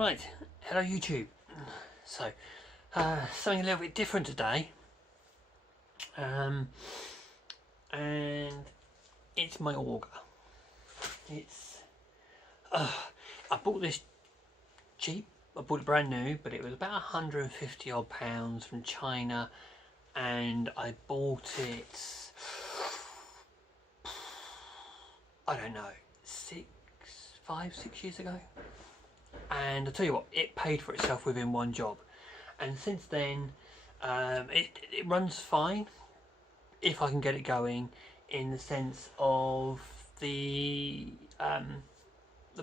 Alright, hello YouTube. So, something a little bit different today. And it's my auger. It's, I bought this cheap. I bought it brand new, but it was about 150 odd pounds from China, and I bought it, I don't know, 5, 6 years ago. And I'll tell you what, it paid for itself within one job. And since then, it runs fine if I can get it going, in the sense of the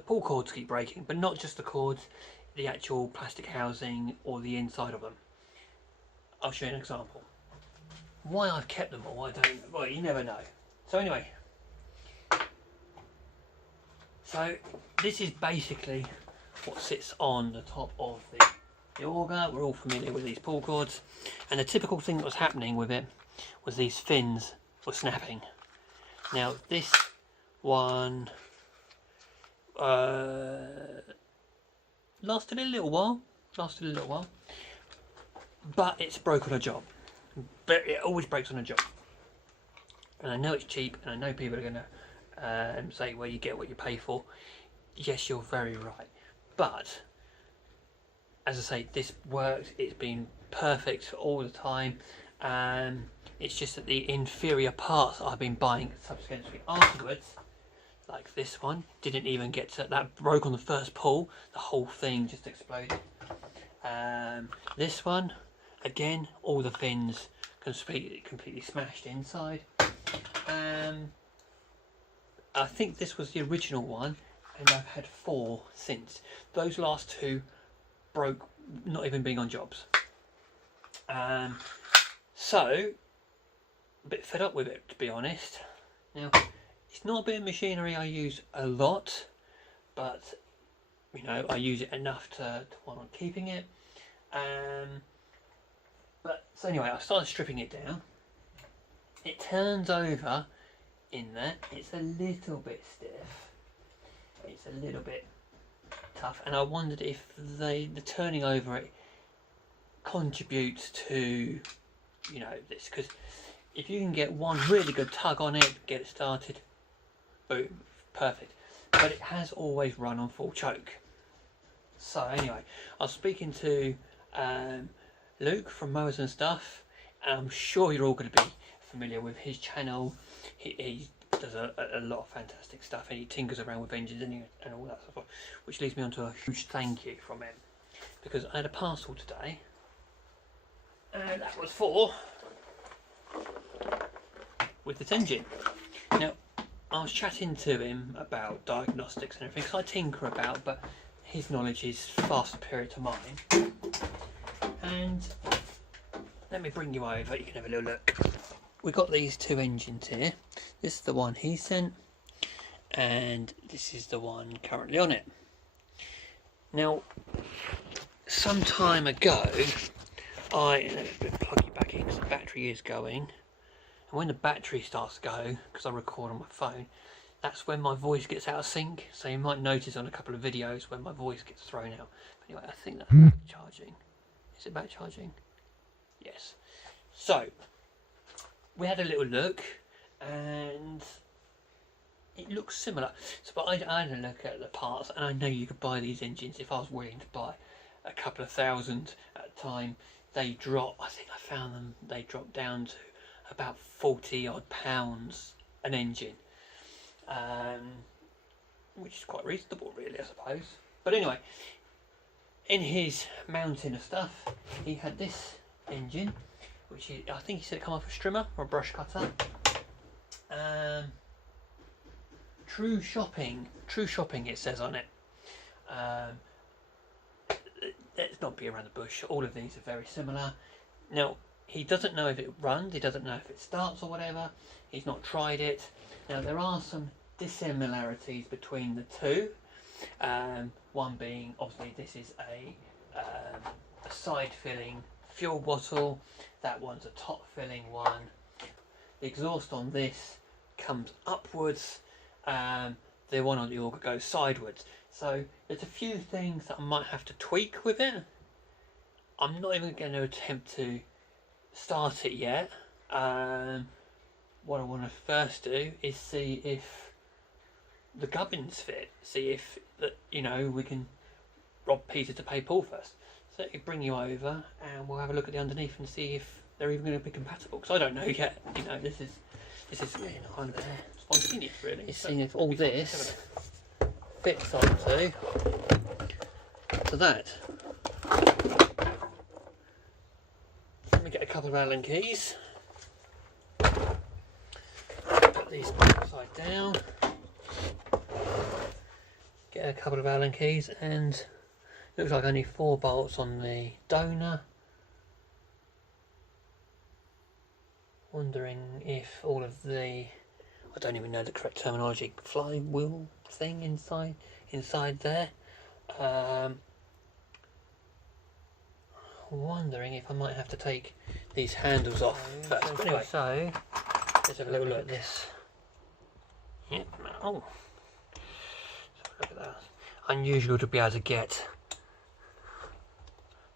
pull cords keep breaking, but not just the cords, the actual plastic housing or the inside of them. I'll show you an example. Why I've kept them all, I don't, well, you never know. So anyway, so this is basically what sits on the top of the auger. We're all familiar with these pull cords, and the typical thing that was happening with it was these fins were snapping. Now this one lasted a little while, but it's broke on a job. But it always breaks on a job, and I know it's cheap, and I know people are going to say, well, you get what you pay for. Yes, you're very right. But as I say, this works. It's been perfect all the time. It's just that the inferior parts I've been buying subsequently afterwards, like this one, didn't even get to that, broke on the first pull. The whole thing just exploded. This one, again, all the fins completely smashed inside. I think this was the original one, and I've had 4 since. Those last 2 broke not even being on jobs. So a bit fed up with it, to be honest. Now, it's not a bit of machinery I use a lot, but you know, I use it enough to want on keeping it. But so anyway, I started stripping it down. It turns over in there. It's a little bit stiff. It's a little bit tough, and I wondered if the turning over it contributes to, you know, this, because if you can get one really good tug on it, get it started, boom, perfect. But it has always run on full choke. So anyway, I was speaking to Luke from Mowers and Stuff, and I'm sure you're all going to be familiar with his channel. He does a lot of fantastic stuff, and he tinkers around with engines and all that stuff, which leads me on to a huge thank you from him, because I had a parcel today, and that was for with this engine. Now, I was chatting to him about diagnostics and everything, because I tinker about, but his knowledge is far superior to mine. And let me bring you over, you can have a little look. We've got these 2 engines here. This is the one he sent, and this is the one currently on it. Now, some time ago, let me plug you back in because the battery is going. And when the battery starts to go, because I record on my phone, that's when my voice gets out of sync. So you might notice on a couple of videos when my voice gets thrown out. But anyway, I think that's back charging. Is it back charging? Yes. So we had a little look, and it looks similar. So, but I had a look at the parts, and I know you could buy these engines if I was willing to buy a couple of thousand at a time. They drop, I think I found them, they drop down to about 40 odd pounds an engine, which is quite reasonable really, I suppose. But anyway, in his mountain of stuff, he had this engine, which is, I think he said it come off a strimmer or a brush cutter. True shopping it says on it. Let's not be around the bush, all of these are very similar. Now, he doesn't know if it runs, he doesn't know if it starts or whatever, he's not tried it. Now, there are some dissimilarities between the 2. One being, obviously, this is a side filling fuel bottle, that one's a top filling one. The exhaust on this comes upwards, the one on the auger goes sideways. So there's a few things that I might have to tweak with it. I'm not even going to attempt to start it yet. What I want to first do is see if the gubbins fit. See if we can rob Peter to pay Paul first. So I bring you over and we'll have a look at the underneath and see if they're even going to be compatible. Because I don't know yet. This is kind of spontaneous, really. It's seeing if all this fits onto that. Let me get a couple of Allen keys. Put these upside down. Get a couple of Allen keys, and looks like only 4 bolts on the donor. Wondering if all of the, I don't even know the correct terminology, flywheel thing inside there. Wondering if I might have to take these handles off first. But anyway, so let's have a little look at this. Yep. Oh, look at that. Unusual to be able to get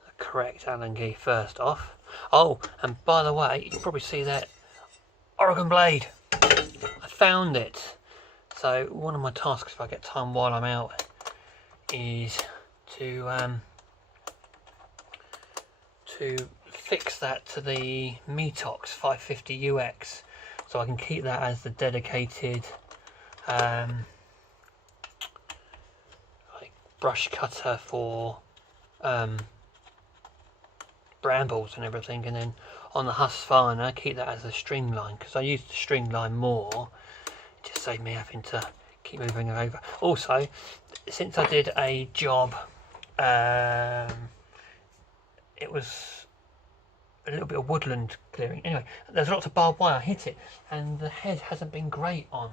the correct Allen key first off. Oh, and by the way, you can probably see that Oregon blade. I found it. So one of my tasks, if I get time while I'm out, is to fix that to the Metox 550 UX, so I can keep that as the dedicated like brush cutter for brambles and everything, and then on the Husqvarna keep that as a streamline, because I use the streamline more. It just saved me having to keep moving it over. Also, since I did a job, it was a little bit of woodland clearing. Anyway, there's lots of barbed wire. I hit it, and the head hasn't been great on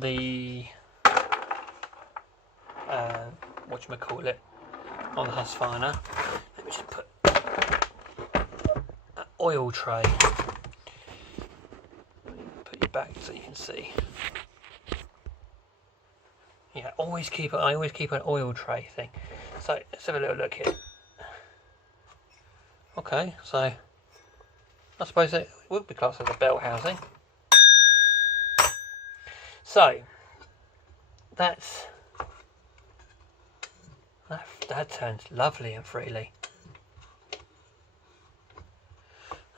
the whatchamacallit, on the Husqvarna. Let me just put an oil tray. Put you back so you can see. Yeah, I always keep an oil tray thing. So let's have a little look here. Okay, so I suppose it would be classed as a belt housing. So that turns lovely and freely.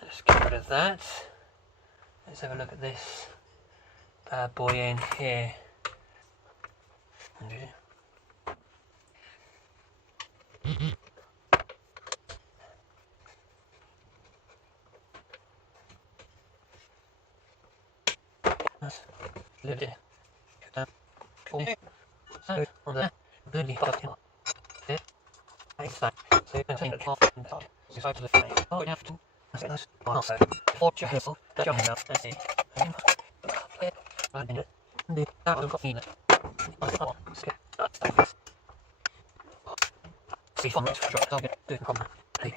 Let's get rid of that. Let's have a look at this bad boy in here. Lived it. So on the bloody fucking it. So you can think of the top. You go to the thing. Oh, you have to. That's also for jump. The jumping up. Let's see. Right in it. That was got in it. See fun for drop. I'll get do the problem. Maybe.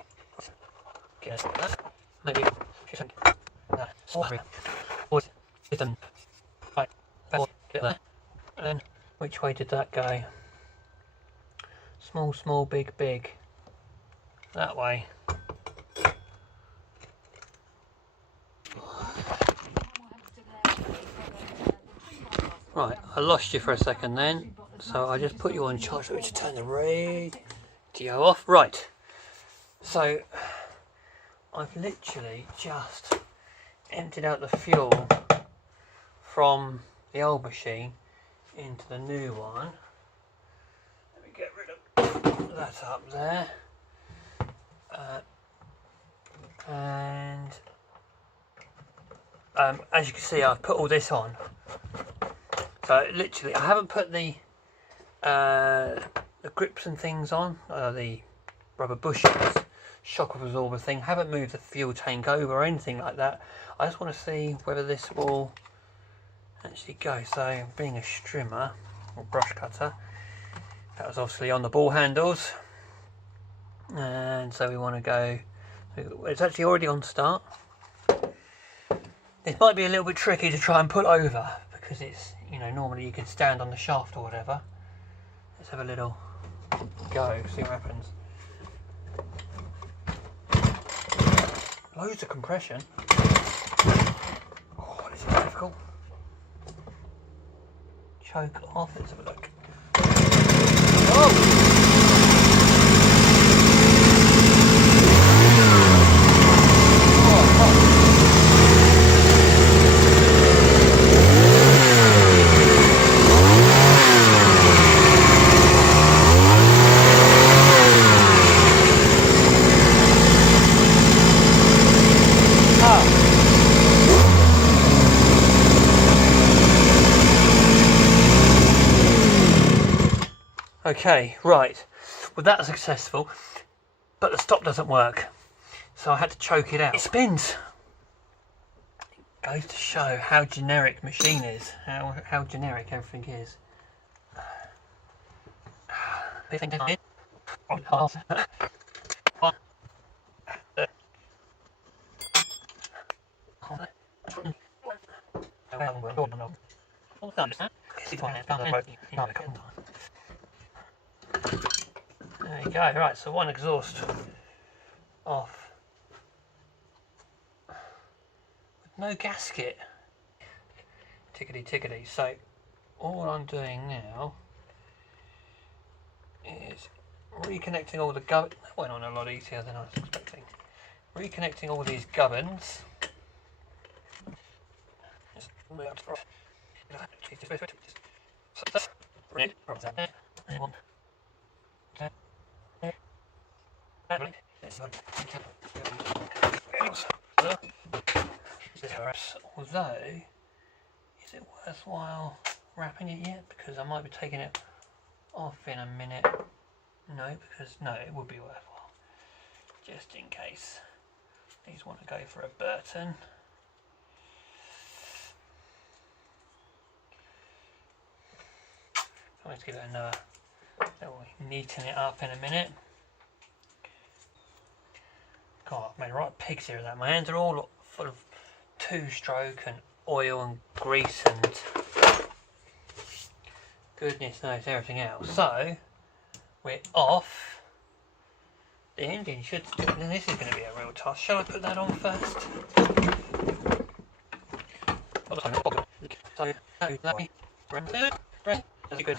Get that. Maybe. She's like that. Sorry. Boys. It's done. Right. Get that. And then which way did that go? Small, small, big, big. That way. Right, I lost you for a second then, so I just put you on charge. Let me just turn the radio off. Right, so I've literally just emptied out the fuel from the old machine into the new one. Let me get rid of that up there. And as you can see, I've put all this on. So literally, I haven't put the grips and things on, the rubber bushings, shock absorber thing. Haven't moved the fuel tank over or anything like that. I just want to see whether this will actually go. So being a strimmer or brush cutter, that was obviously on the ball handles, and so we want to go. It's actually already on start. This might be a little bit tricky to try and pull over because it's, you know, normally you can stand on the shaft or whatever. Let's have a little go, see what happens. Loads of compression. Oh, this is difficult. Choke off, let's have a look. Oh! Okay, right, well that's successful, but the stop doesn't work, so I had to choke it out. It spins. It goes to show how generic machine is, how generic everything is. There you go, right, so one exhaust off. With no gasket. Tickety tickety. So all I'm doing now is reconnecting all the gubbins. That went on a lot easier than I was expecting. Reconnecting all these gubbins. Although, is it worthwhile wrapping it yet? Because I might be taking it off in a minute. No, because no, it would be worthwhile. Just in case these want to go for a Burton. I'm going to give it another little neaten it up in a minute. God, I've made a right pigs here of that. My hands are all full of two-stroke and oil and grease and goodness knows everything else. So we're off. The engine should. This is going to be a real toss. Shall I put that on first? So let me that's good.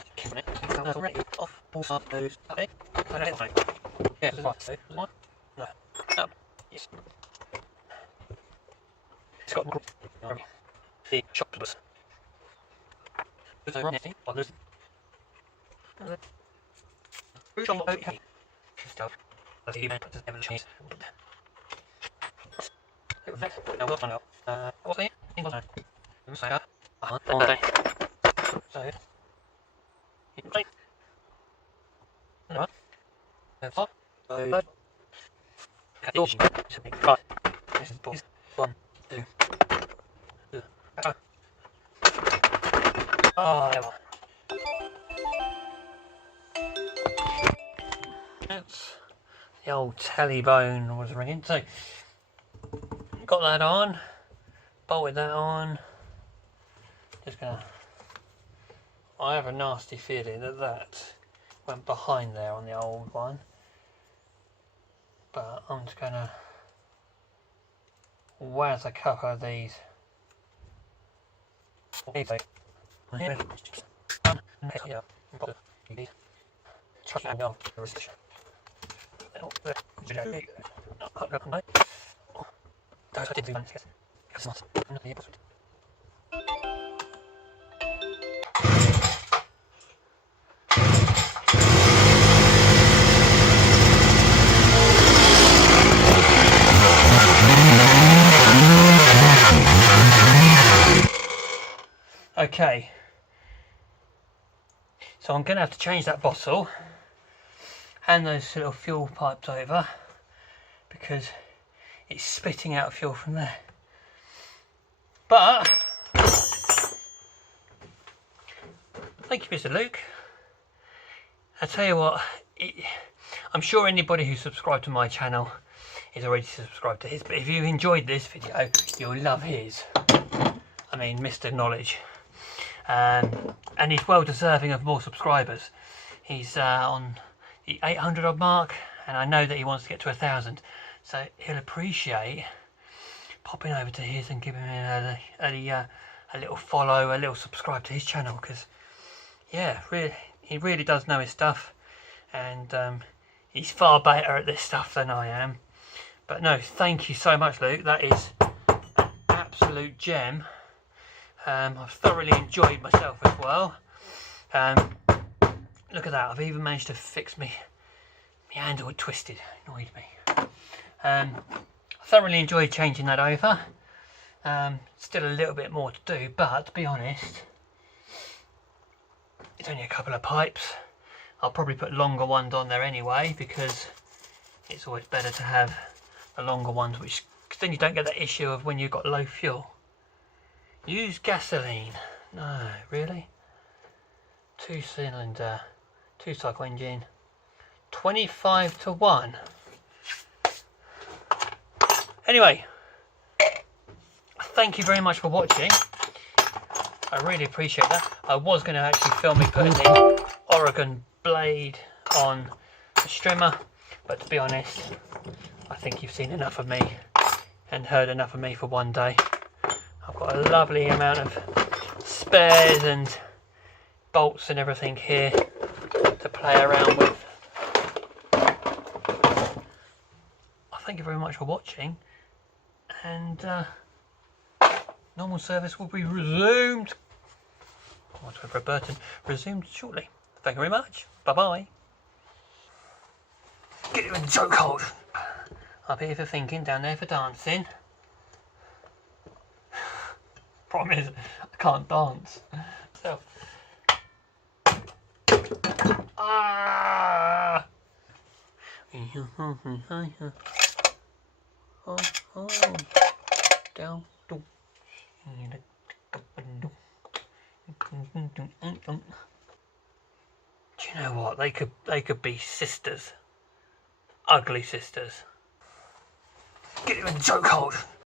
Off. Off. Those. Okay. Yeah. Right. No. Up. Yes. It's got the shop bus. So right. Others. Okay. Stuff. That's even. Just never change. Now what's on now? What's the thing on? So. On day. So. Right. Right. Four. So. Right. This is balls. 1, 2. Oh, there we are. That's the old telly bone was ringing. So, got that on, bolted that on. Just gonna. I have a nasty feeling that went behind there on the old one, but I'm just gonna waz a couple of these. Okay, so I'm going to have to change that bottle and those little fuel pipes over because it's spitting out fuel from there. But thank you, Mr. Luke. I tell you what, I'm sure anybody who subscribed to my channel he's already subscribed to his. But if you enjoyed this video, you'll love his. I mean, Mr. Knowledge. And he's well deserving of more subscribers. He's on the 800 odd mark, and I know that he wants to get to 1,000. So he'll appreciate popping over to his and giving him a little follow, a little subscribe to his channel, because yeah, really, he really does know his stuff, and he's far better at this stuff than I am. But no, thank you so much, Luke. That is an absolute gem. I've thoroughly enjoyed myself as well. Look at that, I've even managed to fix my handle had twisted, annoyed me. I thoroughly enjoyed changing that over. Still a little bit more to do, but to be honest, it's only a couple of pipes. I'll probably put longer ones on there anyway, because it's always better to have the longer ones, because then you don't get that issue of when you've got low fuel. Use gasoline. No, really? 2-cylinder, 2-cycle engine, 25 to 1. Anyway, thank you very much for watching. I really appreciate that. I was going to actually film me putting the Oregon blade on the strimmer, but to be honest, I think you've seen enough of me and heard enough of me for one day. I've got a lovely amount of spares and bolts and everything here to play around with. I thank you very much for watching, and normal service will be resumed. I want to go for Burton. Resumed shortly. Thank you very much. Bye bye. Get you in the joke hold. Up here for thinking, down there for dancing. Problem is, I can't dance. So. Ah! Oh. Down. Do you know what? They could be sisters. Ugly sisters. Get you in the joke hold.